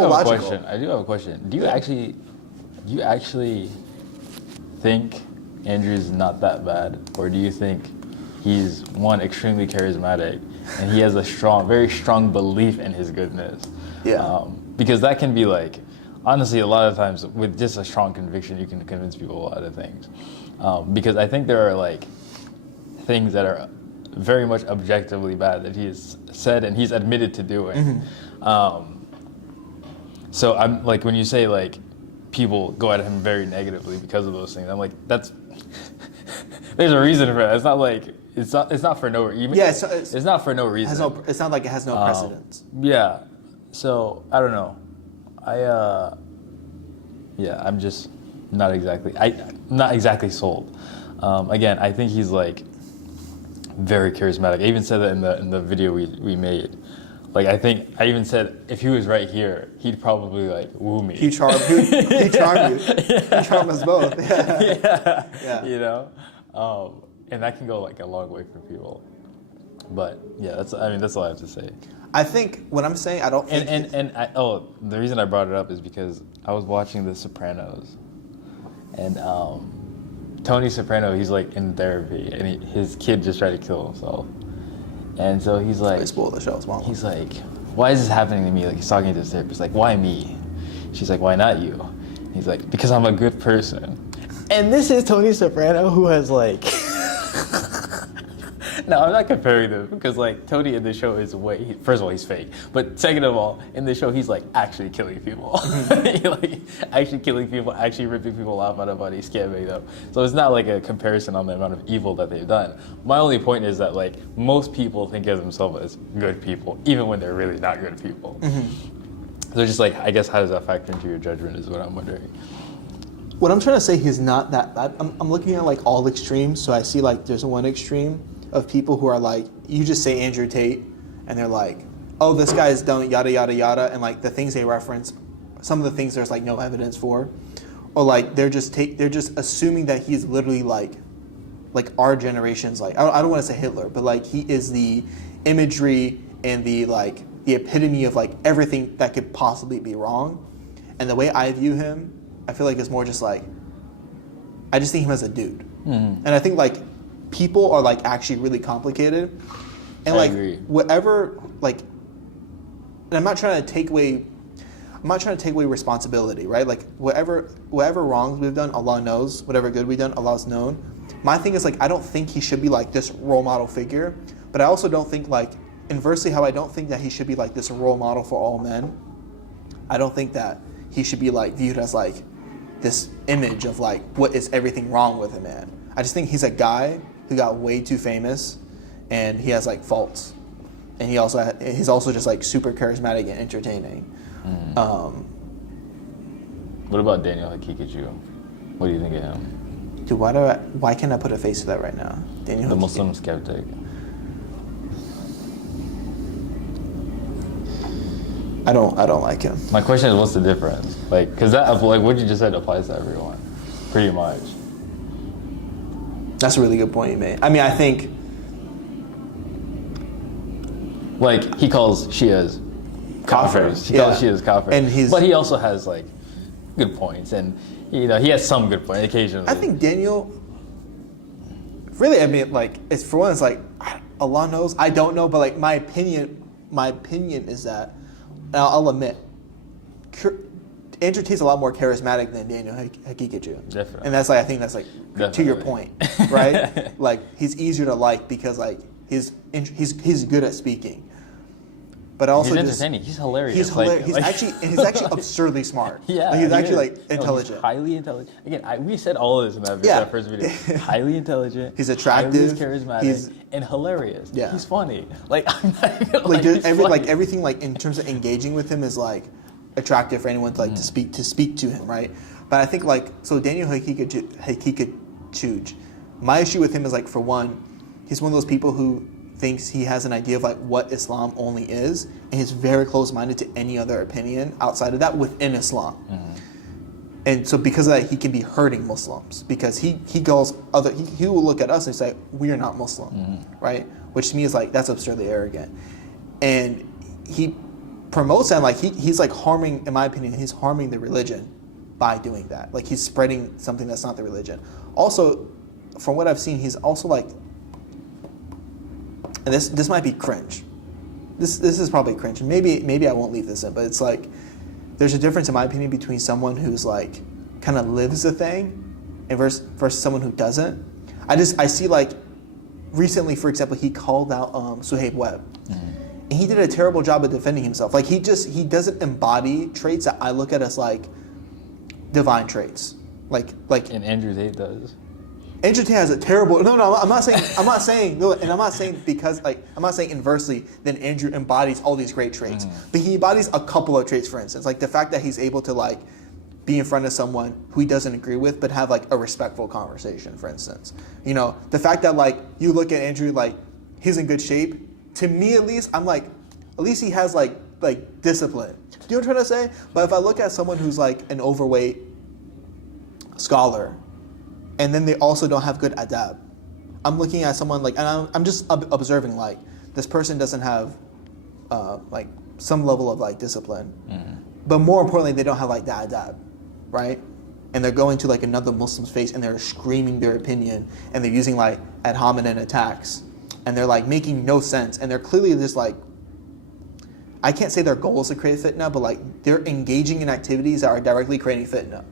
logical. I do have a question. Do you actually think Andrew's not that bad, or do you think he's one extremely charismatic and he has a very strong belief in his goodness? Yeah. Because that can be like, honestly, a lot of times with just a strong conviction, you can convince people a lot of things. Because I think there are like things that are very much objectively bad that he has said and he's admitted to doing. So I'm like, when you say like people go at him very negatively because of those things, I'm like, that's there's a reason for that. It's not like it's not for no reason. Yeah, it's not for no reason. It's not like it has no precedence. Yeah. So I don't know. I'm just not exactly sold. Again, I think he's like very charismatic. I even said that in the video we made. Like, I think I even said if he was right here, he'd probably like woo me. He'd charm you. He'd charm us both. Yeah. You know, and that can go like a long way for people. But yeah, that's all I have to say. I think what I'm saying, I don't think. The reason I brought it up is because I was watching The Sopranos, and Tony Soprano, he's like in therapy, and his kid just tried to kill himself. And so he's like, he's like, why is this happening to me? Like, he's talking to his therapist, like, why me? She's like, why not you? He's like, because I'm a good person. And this is Tony Soprano, who has like, no, I'm not comparing them, because like Tony in the show is first of all, he's fake, but second of all, in the show he's like actually killing people. Like actually killing people, actually ripping people off out of money, scamming them. So it's not like a comparison on the amount of evil that they've done. My only point is that like most people think of themselves as good people, even when they're really not good people. So just like, I guess, how does that factor into your judgment is what I'm wondering. What I'm trying to say, he's not that bad. I'm looking at like all extremes, so I see like there's one extreme of people who are like, you just say Andrew Tate, and they're like, oh, this guy's done yada yada yada, and like the things they reference, some of the things there's like no evidence for, or like they're just assuming that he's literally like our generation's like, I don't want to say Hitler, but like he is the imagery and the epitome of like everything that could possibly be wrong. And the way I view him, I feel like it's more just like, I just think him as a dude. And I think like people are like actually really complicated, and I like agree. Whatever, like, and I'm not trying to take away responsibility, right? Like whatever wrongs we've done, Allah knows. Whatever good we've done, Allah's known. My thing is like, I don't think he should be like this role model figure, but I also don't think like, inversely, how I don't think that he should be like this role model for all men. I don't think that he should be like viewed as like this image of like what is everything wrong with a man. I just think he's a guy who got way too famous, and he has like faults, and he's also just like super charismatic and entertaining. What about Daniel Hakikiju? What do you think of him? Dude, why can't I put a face to that right now? Daniel The Hakikiju. Muslim skeptic. I don't like him. My question is, what's the difference? Like, because that, like what you just said, applies to everyone, pretty much. That's a really good point you made. I mean, I think, like, he calls Shias kafirs. He calls Shias kafirs. But he also has like good points, and he has some good points occasionally. I think Daniel, really, I mean, like, it's for one, it's like, Allah knows, I don't know, but like my opinion is that, and I'll admit, Andrew Tate's a lot more charismatic than Daniel Hakikiju. Definitely. And that's like, I think that's like, Definitely. to your point, right? Like, he's easier to like because like he's good at speaking. But also he's entertaining. He's hilarious. He's hilarious. He's actually absurdly smart. Yeah. Like, he's actually like intelligent. He's highly intelligent. Again, we said all of this in that first video. Highly intelligent. He's attractive. Highly charismatic. And hilarious. Yeah. He's funny. Like, I'm not even like everything like in terms of engaging with him is like attractive for anyone to like to speak to him, right? But I think like, so Daniel Hakikiju, my issue with him is like, for one, he's one of those people who thinks he has an idea of like what Islam only is, and he's very close-minded to any other opinion outside of that within Islam. And so because of that, he can be hurting Muslims, because he will look at us and say, we are not Muslim, right? Which to me is like, that's absurdly arrogant. And promotes that. Like he's like harming, in my opinion, he's harming the religion by doing that. Like he's spreading something that's not the religion. Also, from what I've seen, he's also like, and this might be cringe. This is probably cringe. Maybe I won't leave this in, but it's like there's a difference in my opinion between someone who's like kind of lives the thing and versus someone who doesn't. I see like recently, for example, he called out Suhaib Webb. And he did a terrible job of defending himself. Like he doesn't embody traits that I look at as like divine traits. Like And Andrew Tate does. Andrew Tate has a terrible. No, I'm not saying. No, and I'm not saying because like I'm not saying inversely. Then Andrew embodies all these great traits, but he embodies a couple of traits. For instance, like the fact that he's able to like be in front of someone who he doesn't agree with, but have like a respectful conversation. For instance, you know, the fact that like you look at Andrew like he's in good shape. To me, at least, I'm like, at least he has like discipline. Do you know what I'm trying to say? But if I look at someone who's like an overweight scholar, and then they also don't have good adab, I'm looking at someone like, and I'm just observing like this person doesn't have like some level of like discipline, but more importantly, they don't have like the adab, right? And they're going to like another Muslim's face and they're screaming their opinion and they're using like ad hominem attacks. And they're like making no sense, and they're clearly just like, I can't say their goal is to create fitna, but like they're engaging in activities that are directly creating fitna.